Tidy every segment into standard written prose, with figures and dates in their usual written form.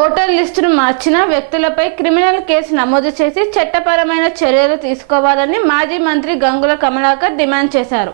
Voter లిస్టును మార్చిన వ్యక్తులపై criminal case నమోదు చేసి చట్టపరమైన చర్యలు తీసుకోవాలని మాజీ మంత్రి గంగుల కమలాకర్ డిమాండ్ చేశారు.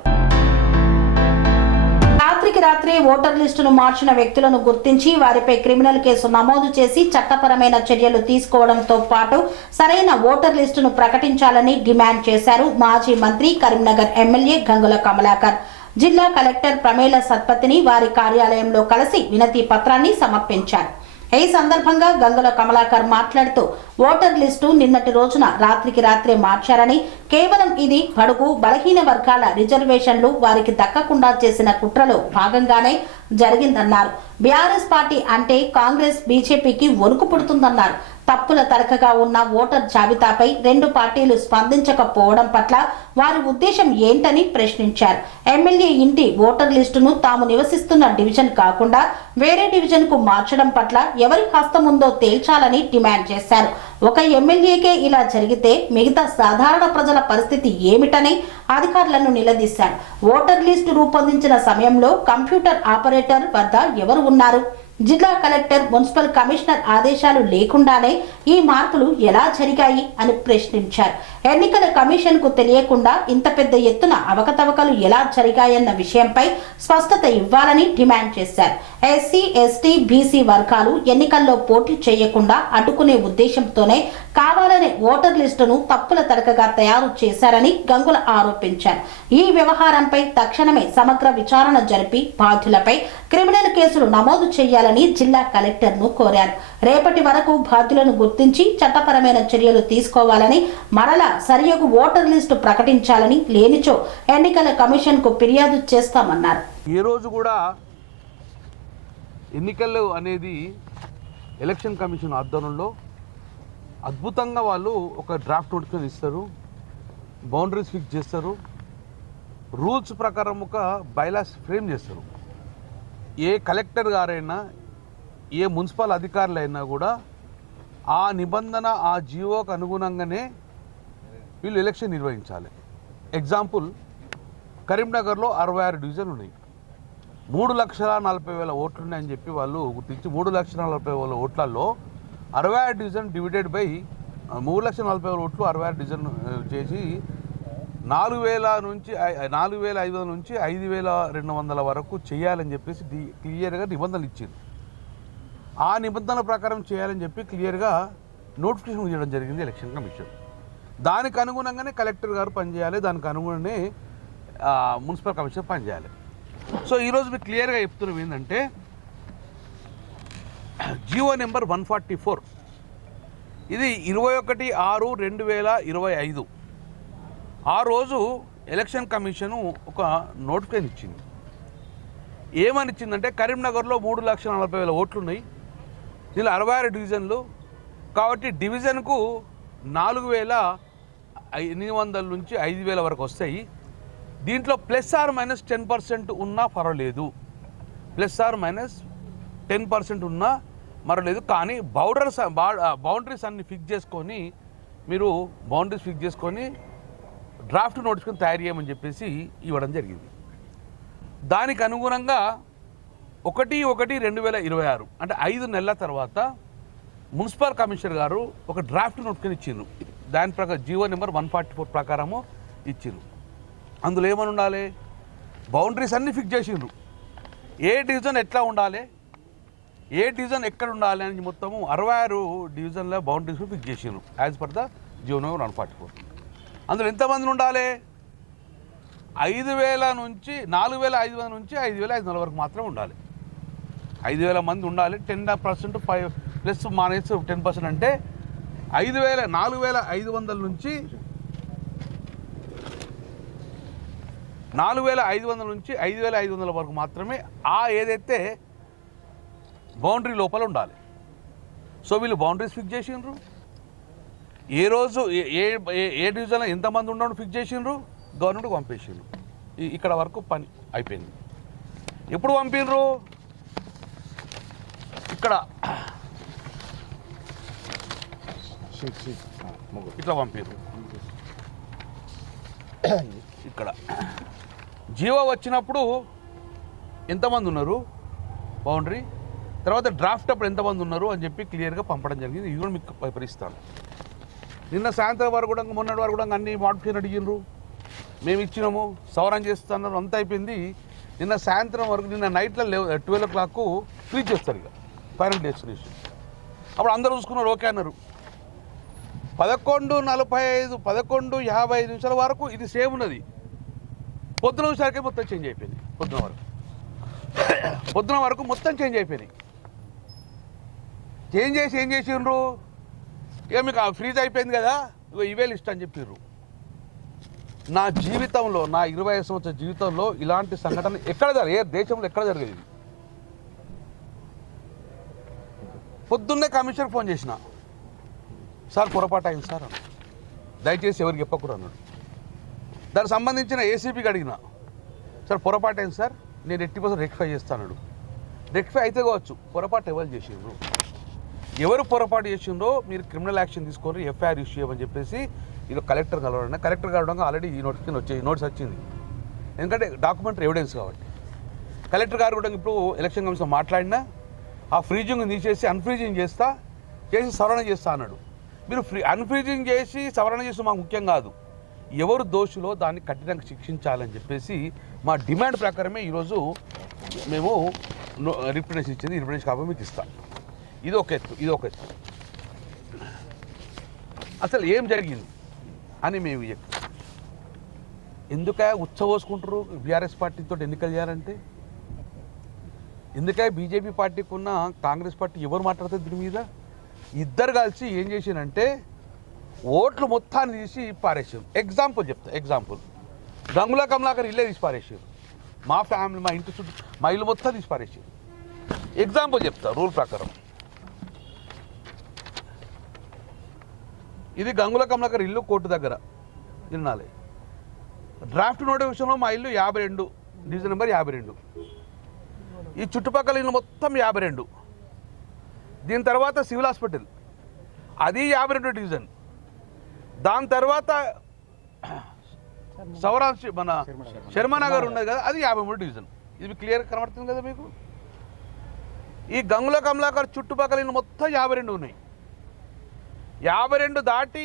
రాత్రికి రాత్రే ఓటర్ లిస్టును మార్చిన వ్యక్తులను గుర్తించి వారిపై క్రిమినల్ కేసు నమోదు చేసి చట్టపరమైన చర్యలు తీసుకోవడంతో పాటు సరైన ఓటర్ లిస్టును ప్రకటించాలని డిమాండ్ చేశారు మాజీ మంత్రి కరీంనగర్ ఎమ్మెల్యే గంగుల కమలాకర్. జిల్లా కలెక్టర్ ప్రమేల సత్పతిని వారి కార్యాలయంలో కలిసి వినతి పత్రాన్ని సమర్పించారు. ఈ సందర్భంగా గంగుల కమలాకర్ మాట్లాడుతూ ఓటర్ లిస్టు నిన్నటి రోజున రాత్రికి రాత్రే మార్చారని, కేవలం ఇది బడుగు బలహీన వర్గాల రిజర్వేషన్లు వారికి దక్కకుండా చేసిన కుట్రలో భాగంగానే జరిగిందన్నారు. బీఆర్ఎస్ పార్టీ అంటే కాంగ్రెస్ బీజేపీకి వణుకు పుడుతుందన్నారు. తప్పుల తడకగా ఉన్న ఓటర్ జాబితాపై రెండు పార్టీలు స్పందించకపోవడం పట్ల వారి ఉద్దేశం ఏంటని ప్రశ్నించారు. ఎమ్మెల్యే ఇంటి ఓటర్ లిస్టును తాము నివసిస్తున్న డివిజన్ కాకుండా వేరే డివిజన్ కు మార్చడం పట్ల ఎవరి హస్తం ఉందో తేల్చాలని డిమాండ్ చేశారు. ఒక ఎమ్మెల్యేకే ఇలా జరిగితే మిగతా సాధారణ ప్రజల పరిస్థితి ఏమిటని అధికారులను నిలదీశారు. ఓటర్ లిస్టు రూపొందించిన సమయంలో కంప్యూటర్ ఆపరేటర్ వద్ద ఎవరు ఉన్నారు? జిల్లా కలెక్టర్, మున్సిపల్ కమిషనర్ ఆదేశాలు లేకుండానే ఈ మార్పులు ఎలా జరిగాయి అని ప్రశ్నించారు. ఎన్నికల కమిషన్ కు తెలియకుండా ఇంత పెద్ద ఎత్తున అవకతవకలు ఎలా జరిగాయన్న విషయంపై స్పష్టత ఇవ్వాలని డిమాండ్ చేశారు. ఎస్సీ, ఎస్టీ, బీసీ వర్గాలు ఎన్నికల్లో పోటీ చేయకుండా అడ్డుకునే ఉద్దేశంతోనే కావాలనే ఓటర్ లిస్టును తప్పుల తడకగా తయారు చేశారని గంగుల ఆరోపించారు. ఈ వ్యవహారంపై తక్షణమే సమగ్ర విచారణ జరిపి బాధ్యులపై క్రిమినల్ కేసులు నమోదు చేయాలని జిల్లా కలెక్టర్ ను కోరారు. రేపటి వరకు బాధ్యులను గుర్తించి చట్టపరమైన చర్యలు తీసుకోవాలని, మరలా సరియగు ఓటర్ లిస్టు ప్రకటించాలని, లేనిచో ఎన్నికల కమిషన్ కు ఫిర్యాదు చేస్తామన్నారు. ఈ రోజు కూడా ఎన్నికలు అనేది ఎలక్షన్ కమిషన్ ఆధ్వర్యంలో అద్భుతంగా వాళ్ళు ఒక డ్రాఫ్ట్ నోటిఫికేషన్ ఇస్తారు, బౌండరీస్ ఫిక్స్ చేస్తారు, రూల్స్ ప్రకారం ఒక బైలాస్ ఫ్రేమ్ చేస్తారు. ఏ కలెక్టర్ గారైనా ఏ మున్సిపల్ అధికారులైనా కూడా ఆ నిబంధన ఆ జీవోకు అనుగుణంగానే వీళ్ళు ఎలక్షన్ నిర్వహించాలి. ఎగ్జాంపుల్, కరీంనగర్లో 66 డివిజన్లు ఉన్నాయి, 3,40,000 ఓట్లు ఉన్నాయని చెప్పి వాళ్ళు గుర్తించి 3,40,000 ఓట్లలో 66 డివిజన్ డివిడెడ్ బై 3,40,000 ఓట్లు 66 డివిజన్ చేసి 4,500 నుంచి 5,200 వరకు చేయాలని చెప్పేసి క్లియర్గా నిబంధనలు ఇచ్చింది. ఆ నిబంధనల ప్రకారం చేయాలని చెప్పి క్లియర్గా నోటిఫికేషన్ ఇవ్వడం జరిగింది ఎలక్షన్ కమిషన్. దానికి అనుగుణంగానే కలెక్టర్ గారు పనిచేయాలి, దానికి అనుగుణంగానే మున్సిపల్ కమిషన్ పనిచేయాలి. సో ఈరోజు మీకు క్లియర్గా చెప్తున్నాం ఏంటంటే, జియో నెంబర్ 144 ఇది 21/6/2025 ఆ రోజు ఎలక్షన్ కమిషను ఒక నోటిఫికేషన్ ఇచ్చింది. ఏమని ఇచ్చిందంటే, కరీంనగర్లో 3,40,000 ఓట్లు ఉన్నాయి, దీనిలో 66 డివిజన్లు కాబట్టి డివిజన్కు 4,800 నుంచి 5,000 వరకు వస్తాయి. దీంట్లో +or-10% ఉన్నా పర్వాలేదు, +or-10% ఉన్నా మరలేదు. కానీ బౌండరీస్ అన్ని ఫిక్స్ చేసుకొని మీరు బౌండరీస్ ఫిక్స్ చేసుకొని డ్రాఫ్ట్ నోటిఫికేషన్ తయారు చేయమని చెప్పేసి ఇవ్వడం జరిగింది. దానికి అనుగుణంగా 1/1/2026 అంటే 5 నెలల తర్వాత మున్సిపల్ కమిషనర్ గారు ఒక డ్రాఫ్ట్ నోటిఫికేషన్ ఇచ్చిండ్రు. దాని ప్రకారం జియో నెంబర్ 144 ప్రకారము ఇచ్చిండ్రు. అందులో ఏమని ఉండాలి, బౌండరీస్ అన్నీ ఫిక్స్ చేసిండ్రు. ఏ డివిజన్ ఎట్లా ఉండాలి, ఏ డివిజన్ ఎక్కడ ఉండాలి అని మొత్తము 66 డివిజన్ల బౌండరీస్ ఫిక్స్ చేసిండ్రు as per the GO number 144. అందులో ఎంతమంది ఉండాలి, 4,500 నుంచి 5,500 వరకు మాత్రం ఉండాలి. 5,000 మంది ఉండాలి. 10% 5+-10% అంటే 4,500 నుంచి 5,500 వరకు మాత్రమే ఏదైతే బౌండరీ లోపల ఉండాలి. సో వీళ్ళు బౌండరీస్ ఫిక్స్ చేసిండ్రు. ఏ రోజు ఏ డివిజన్లో ఎంతమంది ఉండడం ఫిక్స్ చేసిండ్రు, గవర్నమెంట్కి పంపేసిండ్రు. ఇక్కడ వరకు పని అయిపోయింది. ఎప్పుడు పంపిండ్రు, ఇక్కడ ఇట్లా పంపిండ్రు. ఇక్కడ జీవో వచ్చినప్పుడు ఎంతమంది ఉన్నారు బౌండరీ, తర్వాత డ్రాఫ్ట్ అప్పుడు ఎంతమంది ఉన్నారు అని చెప్పి క్లియర్గా పంపడం జరిగింది. ఇది కూడా మీకు పరిస్తాను. నిన్న సాయంత్రం వారు కూడా మొన్నటి వారు కూడా అన్ని మోడిఫికేషన్ అడిగినారు, మేము ఇచ్చినాము, సవరణ చేస్తున్నారు, అంతా అయిపోయింది. నిన్న సాయంత్రం వరకు నిన్న నైట్లో 12 o'clock ఫ్రీజ్ చేస్తారు ఇక ఫైనల్ డెస్టినేషన్. అప్పుడు అందరూ చూసుకున్నారు, ఓకే అన్నారు. 11:45 11:55 వరకు ఇది సేమ్ ఉన్నది. పొద్దున వచ్చేసరికి మొత్తం చేంజ్ అయిపోయింది. పొద్దున వరకు మొత్తం చేంజ్ అయిపోయినాయి. చేంజ్ చేసి ఏం చేసిండ్రు, ఇక మీకు ఫ్రీజ్ అయిపోయింది కదా, ఇక ఇవే లిస్ట్ అని చెప్పిర్రు. నా జీవితంలో, నా 25 సంవత్సరాల జీవితంలో ఇలాంటి సంఘటన ఎక్కడ ఏ దేశంలో ఎక్కడ జరిగేది. పొద్దున్నే కమిషనర్ ఫోన్ చేసిన, సార్ పొరపాటు అయింది సార్ అన్నాడు, దయచేసి ఎవరికి చెప్పకూడదు అన్నాడు. దానికి సంబంధించిన ఏసీపీకి అడిగిన, సార్ పొరపాటు అయింది సార్, నేను 80% రెక్టిఫై చేస్తాను. రెక్టిఫై అయితే కావచ్చు, పొరపాటు ఎవరు చేసిండ్రు, ఎవరు పొరపాటు చేసిండ్రో మీరు క్రిమినల్ యాక్షన్ తీసుకొని ఎఫ్ఐఆర్ ఇష్యూ చేయమని చెప్పేసి ఇది కలెక్టర్ కలవడం. కలెక్టర్ కలవడంగా ఆల్రెడీ ఈ నోటీస్ వచ్చింది, ఎందుకంటే డాక్యుమెంటరీ ఎవిడెన్స్ కాబట్టి. కలెక్టర్ గారు కూడా ఇప్పుడు ఎలక్షన్ కమిషన్ మాట్లాడినా ఆ ఫ్రీజింగ్ తీసేసి అన్ఫ్రీజింగ్ చేసి సవరణ చేస్తా అన్నాడు. మీరు అన్ఫ్రీజింగ్ చేసి సవరణ చేస్తే మాకు ముఖ్యం కాదు, ఎవరు దోషులో దాన్ని కఠినంగా శిక్షించాలని చెప్పేసి మా డిమాండ్ ప్రకారమే ఈరోజు మేము రిప్రజెంటేషన్ ఇచ్చింది. రిప్రజెంటేషన్ కాపీ మీకు ఇస్తాం. ఇది ఒక ఎత్తు. అసలు ఏం జరిగింది అని మేము ఎందుకే ఉచ్చబోసుకుంటారు బీఆర్ఎస్ పార్టీతో ఎన్నికలు చేయాలంటే? ఎందుకే బీజేపీ పార్టీకి ఉన్న కాంగ్రెస్ పార్టీ ఎవరు మాట్లాడుతుంది దీని మీద? ఇద్దరు కలిసి ఏం చేసిందంటే ఓట్లు మొత్తాన్ని తీసి పారేసారు. ఎగ్జాంపుల్ గంగుల కమలాకర్ ఇల్లే తీసి పారేసారు, మా ఫ్యామిలీ, మా ఇంటి చుట్టూ మా ఇల్లు మొత్తం తీసి పారేసారు. ఎగ్జాంపుల్ చెప్తా రూల్ ప్రకారం. ఇది గంగుల కమలాకర్ ఇల్లు కోర్టు దగ్గర వినాలి. డ్రాఫ్ట్ నోటిఫికేషన్లో మా ఇల్లు 52, డివిజన్ నెంబర్ 52. ఈ చుట్టుపక్కల ఇల్లు మొత్తం 52. దీని తర్వాత సివిల్ హాస్పిటల్ అది 52 డివిజన్. దాని తర్వాత సౌరాంశ్ మన శర్మనగర్ ఉన్నది కదా, అది 53 డివిజన్. ఇది క్లియర్ కనబడుతుంది కదా మీకు. ఈ గంగుల కమలాకర్ చుట్టుపక్కల ఇల్లు మొత్తం 52 ఉన్నాయి. 52 దాటి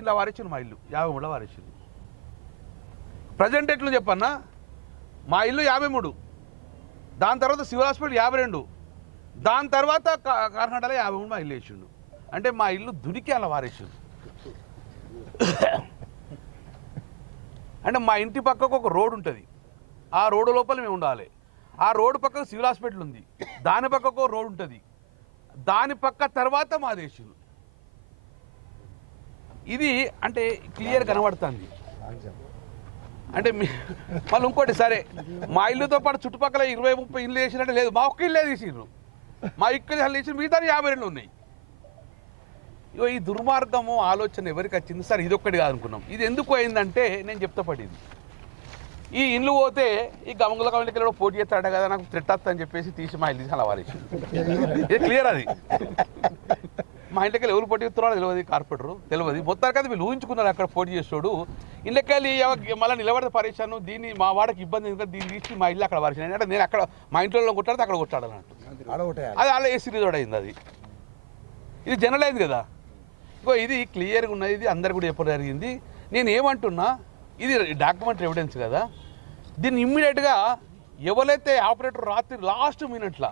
ఇలా వారించింది మా ఇల్లు 53 వారించింది. ప్రజెంట్ ఎట్లు చెప్పన్నా, మా ఇల్లు 53, దాని తర్వాత సివిల్ హాస్పిటల్ 52, దాని తర్వాత కర్ణాటకలో 53 మా ఇల్లు వేసిండు. అంటే మా ఇల్లు దునికి అలా వారేసిండు. అంటే మా ఇంటి పక్కకు ఒక రోడ్ ఉంటుంది, ఆ రోడ్డు లోపల మేము ఉండాలి. ఆ రోడ్డు పక్కకు సివిల్ హాస్పిటల్ ఉంది, దాని పక్కకు రోడ్ ఉంటుంది, దాని పక్క తర్వాత మా దేశం. ఇది అంటే క్లియర్ కనబడుతుంది. అంటే మళ్ళీ ఇంకోటి, సరే మా ఇల్లుతో పాటు చుట్టుపక్కల 20-30 ఇల్లు వేసినట్టు లేదు, మా ఒక్క ఇల్లే తీసిర్రు. మా ఇక్కడ వేసిన మిగతా 52 ఉన్నాయి. ఇగో ఈ దుర్మార్గము ఆలోచన ఎవరికి వచ్చింది? సార్ ఇదొక్కటి కాదు అనుకున్నాం. ఇది ఎందుకు అయిందంటే నేను చెప్తా పడింది. ఈ ఇల్లు పోతే ఈ గంగుల కమలాకర్ పోటీ చేస్తాడు కదా, నాకు థ్రెట్ వస్తుందని చెప్పేసి తీసి మా ఇల్లు తీసి అలా వారేసి. ఇది క్లియర్. అది మా ఇంటికి ఎవరు పోటీ చేస్తున్నారో తెలియదు, కార్పొరేటరు తెలియదు, మొత్తానికి కదా వీళ్ళు ఊహించుకున్నారు అక్కడ పోటీ చేస్తాడు. ఇళ్ళకెళ్ళి మళ్ళీ నిలబడితే పరేశాను, దీన్ని మా వాడికి ఇబ్బంది ఎందుకంటే దీన్ని తీసి మా ఇల్లు అక్కడ వారేసాను. అంటే నేను అక్కడ మా ఇంట్లో కొట్టాడితే అక్కడ కొట్టాడన్నట్టు. అది అలా ఏ సిరీస్ అయింది. అది ఇది జనరల్ అయింది కదా. ఇంకో ఇది క్లియర్గా ఉన్నది, ఇది అందరు కూడా ఎప్పుడు జరిగింది. నేను ఏమంటున్నా, ఇది డాక్యుమెంటరీ ఎవిడెన్స్ కదా, దీన్ని ఇమ్మీడియట్గా ఎవరైతే ఆపరేటర్ రాత్రి లాస్ట్ మినిట్లో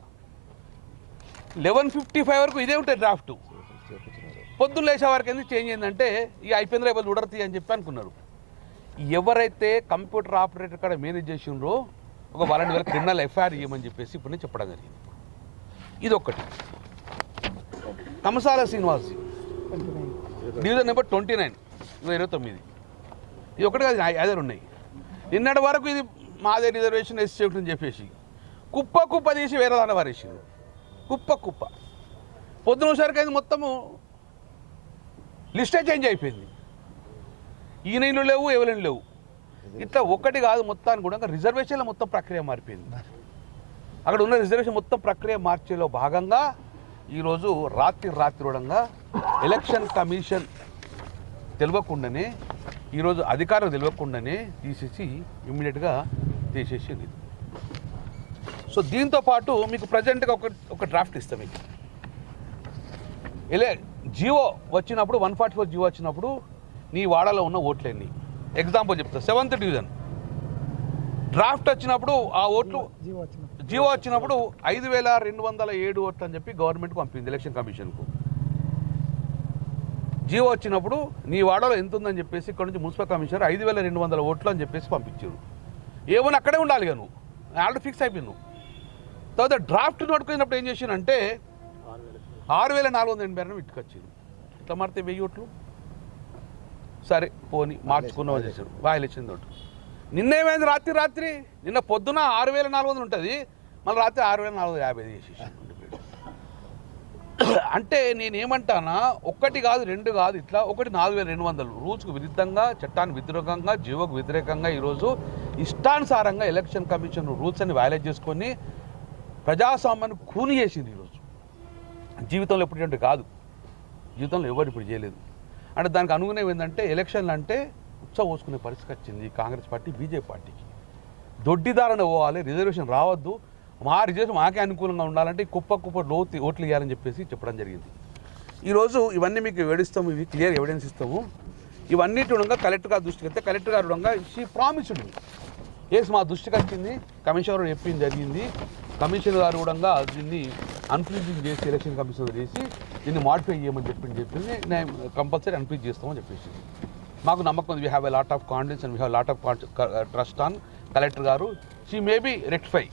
11:55 వరకు ఇదే ఉంటుంది డ్రాఫ్ట్, పొద్దున్న లేచే వరకు ఎందుకు చేంజ్ అయిందంటే ఇక అయిపోయింది రేపు ఉడరతీ అని చెప్పి అనుకున్నారు. ఎవరైతే కంప్యూటర్ ఆపరేటర్ కాడ మేనేజ్ చేసిండ్రో ఒక 12,000 క్రిమినల్ ఎఫ్ఐఆర్ ఇవ్వమని చెప్పేసి ఇప్పుడు నేను చెప్పడం జరిగింది. ఇది ఒక్కటి. కమసాల శ్రీనివాస్ డివిజన్ నెంబర్ 29 29. ఇది ఒకటి కాదు, 5 ఉన్నాయి. నిన్నటి వరకు ఇది మాదే రిజర్వేషన్ ఎస్సీ అని చెప్పేసి కుప్ప తీసి వేరే దాన్ని వారేసింది. కుప్ప పొద్దున సరికి అది మొత్తము లిస్టే చేంజ్ అయిపోయింది. ఈయన ఇల్లు లేవు, ఎవరిని లేవు. ఇట్లా ఒక్కటి కాదు, మొత్తాన్ని కూడా రిజర్వేషన్ల మొత్తం ప్రక్రియ మారిపోయింది. అక్కడ ఉన్న రిజర్వేషన్ మొత్తం ప్రక్రియ మార్చేలో భాగంగా ఈరోజు రాత్రిరంగా ఎలక్షన్ కమిషన్ తెలియకుండానే, ఈరోజు అధికారులు తెలియకుండానే తీసేసి ఇమ్మీడియట్గా తీసేసింది. సో దీంతో పాటు మీకు ప్రజెంట్గా ఒక డ్రాఫ్ట్ ఇస్తాం మీకు. జియో వచ్చినప్పుడు 144 జియో వచ్చినప్పుడు నీ వాడాలో ఉన్న ఓట్లన్నీ ఎగ్జాంపుల్ చెప్తా. 7th డివిజన్ డ్రాఫ్ట్ వచ్చినప్పుడు ఆ ఓట్లు జియో వచ్చినప్పుడు 5207 ఓట్లు అని చెప్పి గవర్నమెంట్కి పంపింది ఎలక్షన్ కమిషన్కు. జియో వచ్చినప్పుడు నీ వాడలో ఎంత ఉందని చెప్పేసి ఇక్కడ నుంచి మున్సిపల్ కమిషనర్ 5200 ఓట్లు అని చెప్పేసి పంపించారు. ఏమన్నా అక్కడే ఉండాలి నువ్వు, ఆల్రెడీ ఫిక్స్ అయిపోయింది నువ్వు. తర్వాత డ్రాఫ్ట్ నోటుకున్నప్పుడు ఏం చేసిందంటే 6486 ఇట్టుకొచ్చింది. ఇట్లా మారితే 1000 ఓట్లు సరే పోని మార్చుకున్నావు చేశారు. బాగా ఎలక్షన్ తోటి నిన్నేమైంది రాత్రి నిన్న పొద్దున 6400 ఉంటుంది, మళ్ళీ రాత్రి 6450 చేసేసి. అంటే నేనేమంటానా, 1 కాదు 2 కాదు, ఇట్లా 4200 రూల్స్కు విరుద్ధంగా, చట్టానికి వ్యతిరేకంగా, జీవోకు వ్యతిరేకంగా ఈరోజు ఇష్టానుసారంగా ఎలక్షన్ కమిషన్ రూల్స్ అన్ని వైలేట్ చేసుకొని ప్రజాస్వామ్యాన్ని కూని చేసింది. ఈరోజు జీవితంలో ఎప్పుడు కాదు, జీవితంలో ఎవరు ఇప్పుడు చేయలేదు. అంటే దానికి అనుగుణం ఏంటంటే ఎలక్షన్లు అంటే పోసుకునే పరిస్థితి వచ్చింది కాంగ్రెస్ పార్టీ బీజేపీ పార్టీకి. దొడ్డిదారణ పోవాలి, రిజర్వేషన్ రావద్దు, మా రిజర్వేషన్ మాకే అనుకూలంగా ఉండాలంటే కుప్ప ఓట్లు ఇవ్వాలని చెప్పేసి చెప్పడం జరిగింది. ఈరోజు ఇవన్నీ మీకు వివరిస్తాము, ఇవి క్లియర్ ఎవిడెన్స్ ఇస్తాము. ఇవన్నిటి ఉండగా కలెక్టర్ గారు దృష్టికి వస్తే కలెక్టర్ గారు ఉండగా షీ ప్రామిస్డ్ ఏస్ మా దృష్టికి వచ్చింది, కమిషనర్ చెప్పింది జరిగింది. కమిషనర్ గారు కూడా దీన్ని అన్ఫ్రీజింగ్ చేసి ఎలక్షన్ కమిషనర్ చేసి దీన్ని మాడిఫై చేయమని చెప్పింది. నేను కంపల్సరీ అన్ఫ్రీజ్ చేస్తామని చెప్పేసి మాకు నమ్మకం ఉంది. We have a lot of confidence and we have lot of trust on collector గారు. షీ మే బీ రెక్టిఫై,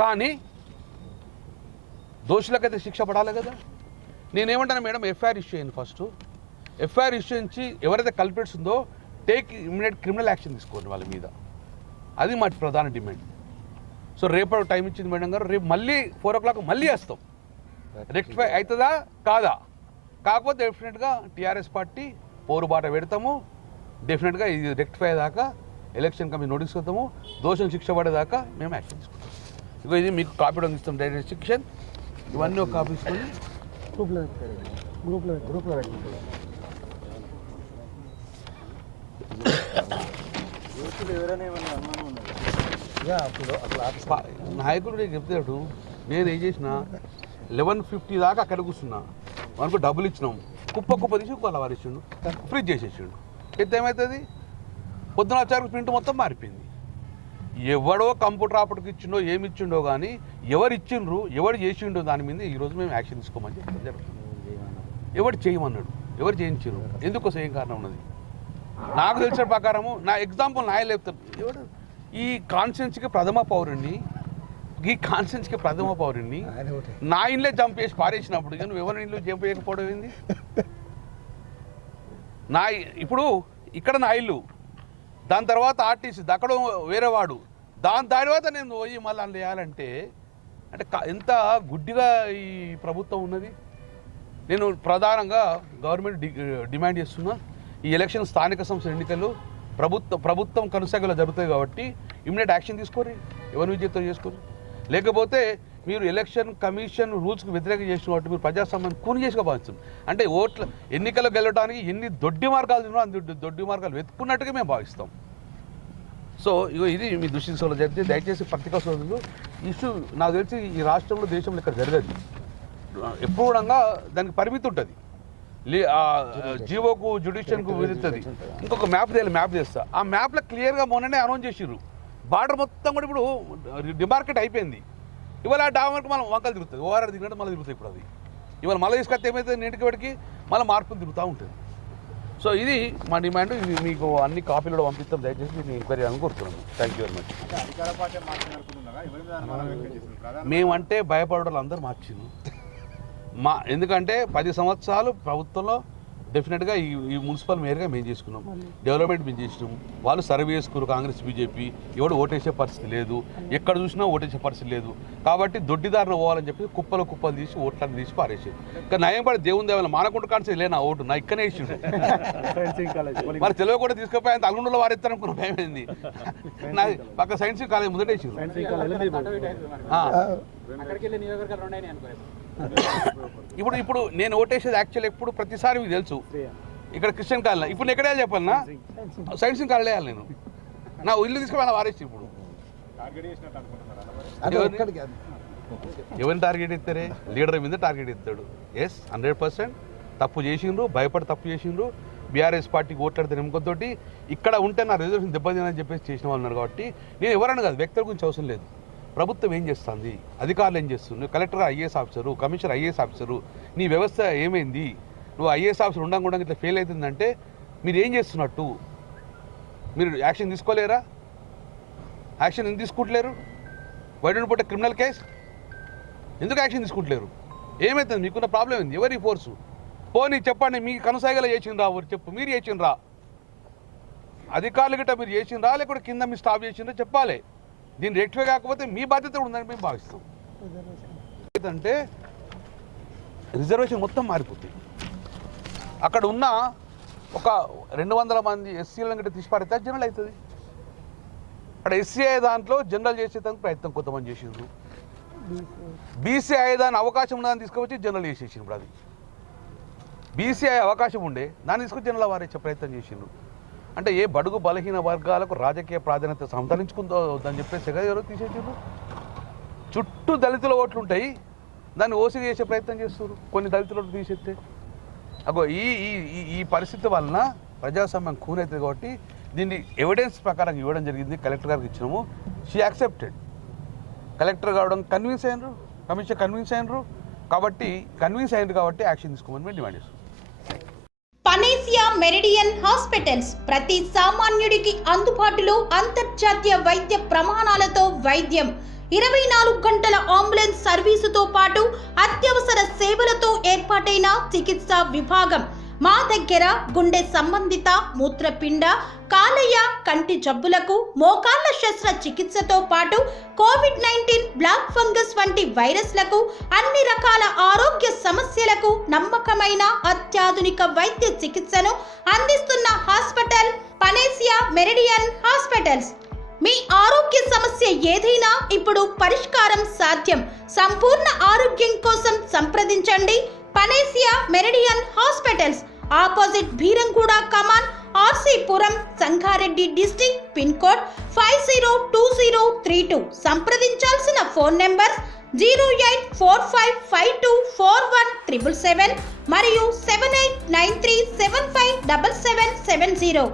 కానీ దోషులకైతే శిక్ష పడాలి కదా. నేనేమంటాను మేడం, ఎఫ్ఐఆర్ ఇష్యూ అయింది. ఫస్ట్ ఎఫ్ఐఆర్ ఇష్యూ నుంచి ఎవరైతే కల్పిట్స్ ఉందో టేక్ ఇమ్మీడియట్ క్రిమినల్ యాక్షన్ తీసుకోండి వాళ్ళ మీద. అది మా ప్రధాన డిమాండ్. సో రేపు టైం ఇచ్చింది మేడం గారు, రేపు మళ్ళీ 4 o'clock మళ్ళీ వేస్తాం. రెక్టిఫై అవుతుందా కాదా, కాకపోతే డెఫినెట్గా టీఆర్ఎస్ పార్టీ పోరుబాట పెడతాము. డెఫినెట్గా ఇది రెక్టిఫై అయ్యేదాకా ఎలక్షన్ కమిషన్ నోటీస్ వస్తాము, దోషం శిక్ష పడేదాకా మేము యాక్షన్ తీసుకుంటాం. ఇక ఇది మీకు కాపీ ఇస్తాం, డైరెక్ట్ సెక్షన్ ఇవన్నీ ఒక కాపీ తీసుకొని గ్రూప్లో నాయకుడు నేను చెప్తాడు. నేను ఏం చేసిన 11:50 దాకా అక్కడ కూర్చున్నా, మనకు డబ్బులు ఇచ్చినాం, కుప్ప తీసి వాళ్ళ వారిచ్చిండు, ఫ్రిడ్జ్ చేసేసిండు. అయితే ఏమవుతుంది, పొద్దున వచ్చారు ప్రింట్ మొత్తం మారిపోయింది. ఎవడో కంప్యూటర్ ఆపరేటర్కి ఇచ్చిండో ఏమి ఇచ్చిండో కానీ ఎవరు ఇచ్చిండ్రు, ఎవరు చేసిండో దాని మీద ఈరోజు మేము యాక్షన్ తీసుకోమని చెప్పి జరుగుతుంది. ఎవరు చేయమన్నాడు, ఎవరు చేయించారు, ఎందుకోసం ఏం కారణం ఉన్నది నాకు తెలిసిన ప్రకారము. నా ఎగ్జాంపుల్ నాయ లేపుతాను. ఎవడు ఈ కాన్స్టిట్యున్సీకి ప్రథమ పౌరుణ్ణి, నా ఇంట్లో జంప్ చేసి పారేసినప్పుడు నువ్వు ఎవరి ఇంట్లో జంప్ చేయకపోవడం ఏంది? ఇప్పుడు ఇక్కడ నా ఇల్లు, దాని తర్వాత ఆర్టీసీ, అక్కడ వేరే వాడు, దాని తర్వాత నేను పోయి మళ్ళీ అందులో వేయాలంటే అంటే ఎంత గుడ్డిగా ఈ ప్రభుత్వం ఉన్నది. నేను ప్రధానంగా గవర్నమెంట్ డిమాండ్ చేస్తున్నా, ఈ ఎలక్షన్ స్థానిక సంస్థల ఎన్నికలు ప్రభుత్వం కొనసాగలో జరుగుతాయి కాబట్టి ఇమ్మీడియట్ యాక్షన్ తీసుకోరి, ఎవరి విజేతం చేసుకోరు. లేకపోతే మీరు ఎలక్షన్ కమిషన్ రూల్స్కి వ్యతిరేకంగా చేసిన కాబట్టి మీరు ప్రజాస్వామ్యాన్ని కూని చేసుగా భావిస్తుంది. అంటే ఓట్ల ఎన్నికలు గెలవడానికి ఎన్ని దొడ్డి మార్గాలు తిన్నా అంత దొడ్డి మార్గాలు వెతుక్కున్నట్టుగా మేము భావిస్తాం. సో ఇది మీ దృష్టికి సోలో జరిగితే దయచేసి పత్రికా సోదరులు ఇష్యూ నాకు తెలిసి ఈ రాష్ట్రంలో దేశంలో ఇక్కడ జరగదు. ఎప్పుడు కూడా దానికి పరిమితి ఉంటుంది. జీవోకు జ్యుడిషియల్కు విరుతుంది. ఇంకొక మ్యాప్ చేస్తా. ఆ మ్యాప్లో క్లియర్గా మొన్ననే అనౌన్స్ చేసిర్రు, బార్డర్ మొత్తం కూడా ఇప్పుడు డిమార్కెట్ అయిపోయింది. ఇవాళ డామర్కి మనం వంకలు తిరుగుతుంది, ఓఆర్ఆర్ తిరిగినట్టు మళ్ళీ తిరుగుతాయి. ఇప్పుడు అది ఇవాళ మళ్ళీ తీసుకొస్తే ఏమైతే నీటికి వాడికి మళ్ళీ మార్పులు తిరుగుతూ ఉంటుంది. సో ఇది మా డిమాండ్. ఇది మీకు అన్ని కాపీలు కూడా పంపిస్తాం, దయచేసి మీరు ఎంక్వైరీ అని కోరుతున్నాను. Thank you very much. మేమంటే భయపడే అందరూ మార్చింది ఎందుకంటే 10 సంవత్సరాలు ప్రభుత్వంలో డెఫినెట్గా ఈ మున్సిపల్ మేయర్గా మేము చేసుకున్నాం, డెవలప్మెంట్ మేము చేసినాం. వాళ్ళు సర్వే చేసుకున్నారు కాంగ్రెస్ బీజేపీ, ఎవడు ఓటేసే పరిస్థితి లేదు, ఎక్కడ చూసినా ఓటేసే పరిస్థితి లేదు. కాబట్టి దొడ్డిదారిన పోవాలని చెప్పి కుప్పలు తీసి ఓట్లను తీసి పారేసేది. కానీ నయం పడి దేవుని దేవాల మానకుండా కాన్సే లేనా ఓటు నా ఇక్కడనే ఇచ్చిండు. మరి తెలుగు కూడా తీసుకుపోయి అంత అల్లుండలో వారెత్తాను అనుకున్న భయం ఏంది. నా పక్క సైన్స్ కాలేజ్ ముందటే ఇచ్చిండు. ఇప్పుడు నేను ఓటేసేది యాక్చువల్ ఎప్పుడు ప్రతిసారి మీకు తెలుసు ఇక్కడ క్రిస్టియన్ కాలనీ. ఇప్పుడు నేను ఎక్కడ చెప్పాలన్నా సైన్స్ కాలేజ్ వేయాలి. నేను నా ఇల్లు తీసుకుని వారేసి ఇప్పుడు ఎవరిని టార్గెట్ ఇస్తారే? లీడర్ మీద టార్గెట్ ఇస్తాడు. ఎస్ 100% తప్పు చేసిండ్రు, భయపడి తప్పు చేసిండ్రు. బీఆర్ఎస్ పార్టీకి ఓట్లాడితే నమ్మకంతో ఇక్కడ ఉంటే నా రిజర్వేషన్ దెబ్బతినని చెప్పేసి చేసిన వాళ్ళు ఉన్నారు. కాబట్టి నేను ఎవరన్నా కాదు, వ్యక్తుల గురించి అవసరం లేదు. ప్రభుత్వం ఏం చేస్తుంది, అధికారులు ఏం చేస్తుంది, collector IAS officer, commissioner IAS officer, నీ వ్యవస్థ ఏమైంది? నువ్వు ఐఏఎస్ ఆఫీసర్ ఉండకుండా ఇట్లా ఫెయిల్ అవుతుందంటే మీరు ఏం చేస్తున్నట్టు? మీరు యాక్షన్ తీసుకోలేరా? యాక్షన్ ఎందుకు తీసుకుంటలేరు? Why don't put a criminal case? ఎందుకు యాక్షన్ తీసుకుంటలేరు? ఏమవుతుంది? మీకున్న ప్రాబ్లం ఏంది? ఎవరి ఫోర్సు? పోనీ చెప్పండి, మీకు కనసాగలా చేసిండ్రా? ఎవరు చెప్పు, మీరు చేసిండ్రా? అధికారులు గిట్ట మీరు చేసిండ్రా, లేకపోతే కింద మీరు స్టాప్ చేసిండ్రా చెప్పాలి. దీన్ని రెక్టిఫై కాకపోతే మీ బాధ్యత ఉందని మేము భావిస్తాం. అంటే రిజర్వేషన్ మొత్తం మారిపోతుంది. అక్కడ ఉన్న ఒక 200 మంది ఎస్సీలను గిట్ట తీసి పారితే జనరల్ అవుతుంది. అక్కడ ఎస్సీ దాంట్లో జనరల్ చేసేదానికి ప్రయత్నం కొంతమంది చేసిండ్రు. బీసీ దాని అవకాశం ఉన్నదాన్ని తీసుకొచ్చి జనరల్ చేసేసిండ్రు. ఇప్పుడు అది బీసీ అవకాశం ఉండే దాన్ని తీసుకొచ్చి జనరల్ వారేసే ప్రయత్నం చేసిండ్రు. అంటే ఏ బడుగు బలహీన వర్గాలకు రాజకీయ ప్రాధాన్యత సంతరించుకుందని చెప్పేసి ఎవరో తీసేసిండ్రు. చుట్టూ దళితుల ఓట్లు ఉంటాయి, దాన్ని ఓసీ చేసే ప్రయత్నం చేస్తారు. కొన్ని దళితుల ఓట్లు తీసేస్తే అగో ఈ పరిస్థితి వలన ప్రజాస్వామ్యం కూనవుతుంది. కాబట్టి దీన్ని ఎవిడెన్స్ ప్రకారం ఇవ్వడం జరిగింది. కలెక్టర్ గారికి ఇచ్చినాము. She accepted. కలెక్టర్ కావడం కన్విన్స్ అయినరు, కమిషనర్ కన్విన్స్ అయినరు. కాబట్టి కన్విన్స్ అయింది కాబట్టి యాక్షన్ తీసుకోమని మేము డిమాండ్ చేస్తాం. పనేసియా మెరిడియన్ హాస్పిటల్స్ ప్రతి సామాన్యుడికి అందుబాటులో అంతర్జాతీయ వైద్య ప్రమాణాలతో వైద్యం, 24 గంటల అంబులెన్స్ సర్వీసుతో పాటు అత్యవసర సేవలతో ఏర్పాటైన చికిత్సా విభాగం. మా దగ్గర గుండె సంబంధిత, మూత్రపిండ, కాలేయ, కంటి జబ్బులకు, మోకాళ్ల శస్త్ర చికిత్సతో పాటు కోవిడ్-19, బ్లాక్ ఫంగస్ వంటి వైరస్లకు, అన్ని రకాల ఆరోగ్య సమస్యలకు నమ్మకమైన అత్యాధునిక వైద్య చికిత్సను అందిస్తున్న హాస్పిటల్ పనేసియా మెరిడియన్ హాస్పిటల్స్. మీ ఆరోగ్య సమస్య ఏదైనా ఇప్పుడు పరిష్కారం సాధ్యం. సంపూర్ణ ఆరోగ్యం కోసం సంప్రదించండి Panacea Meridian hospitals. Opposite Bheeramguda Kaman, RC Puram, Sangareddy district. Pin code 502032. సంప్రదించాల్సిన ఫోన్ నెంబర్ 0845524177 మరియు 7893757770.